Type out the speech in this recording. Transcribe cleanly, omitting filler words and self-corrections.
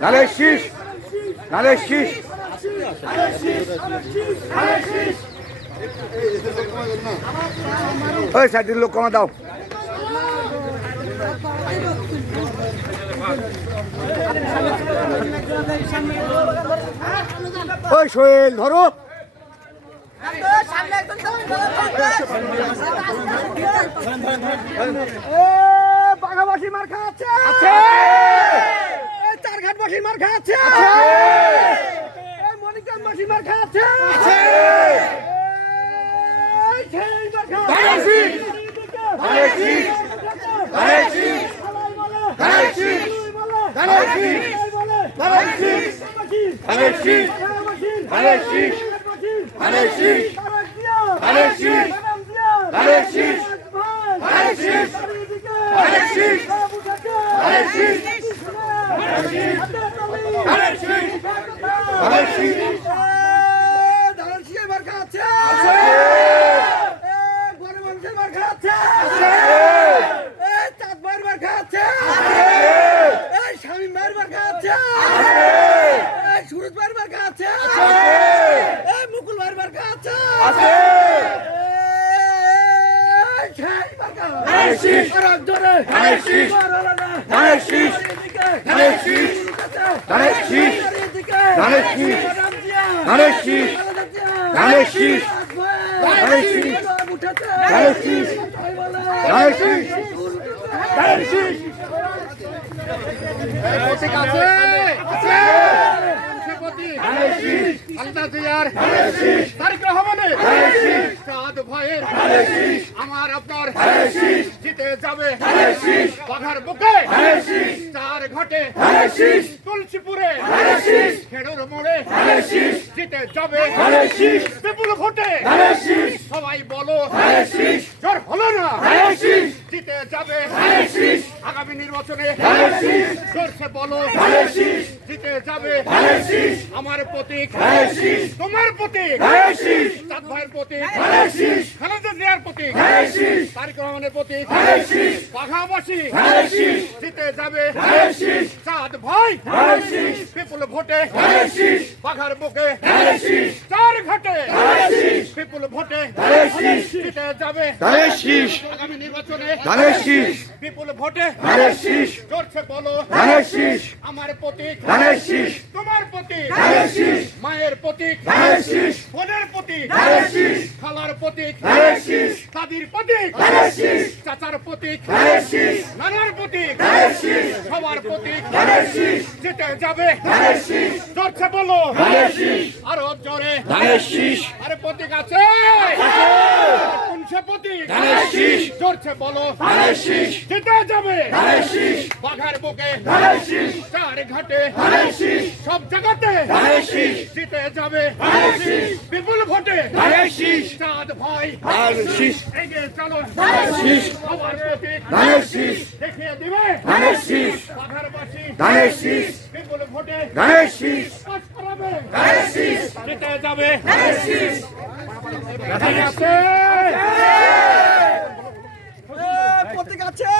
ধানের শীষ, ধানের শীষ। ওই সাইডের লোক কমা দাও। ওই সোহেল ধরো। বাঘাবাসী মার খাচ্ছে, চারঘাটবাসী মার খাচ্ছে, মণিকগঞ্জবাসী মার খাচ্ছে। আমার আপনার জিতে যাবে বাঘার বুকে, চার ঘাটে তুলসীপুরে, খেড়ুর মোড়ে জিতে যাবে বিপুল ভোটে। সবাই বলো জোর হলো না, জিতে যাবে আগামী নির্বাচনে। জোরসে বলো জিতে যাবে আমার প্রতীক, তোমার প্রতীক, চাঁদ ভাইয়ের প্রতীক, খালেদা জিয়ার প্রতীক, তারেক রহমানের প্রতীক, বাঘাবাসী জিতে যাবে চাঁদ ভাই বিপুল ভোটে, বাঘার বুকে, চার ঘাটে বিপুল ভোটে জিতে যাবে আগামী নির্বাচনে বিপুল ভোটে। জোরসে বলো আমার প্রতীক, তোমার প্রতীক, মায়ের প্রতীক, বোনের প্রতীক, খালার প্রতীক, দাদির প্রতীক, চাচার প্রতীক, নানার প্রতীক, সবার প্রতীক জিতে যাবে। জোরসে বলো আরো জোরে, আরে প্রতীক আছে কোন সে প্রতীক? জোরসে বলো জিতে যাবে বাঘার বুকে, চার ঘাটে সব জায়গাতে জিতে যাবে বিপুল ভোটে। চাঁদ ভাই এগিয়ে চলো, সবার প্রতীক দেখিয়ে দিবে বাঘার বাসী বিপুল ভোটে পাস করাবে, জিতে যাবে। প্রতীক আছে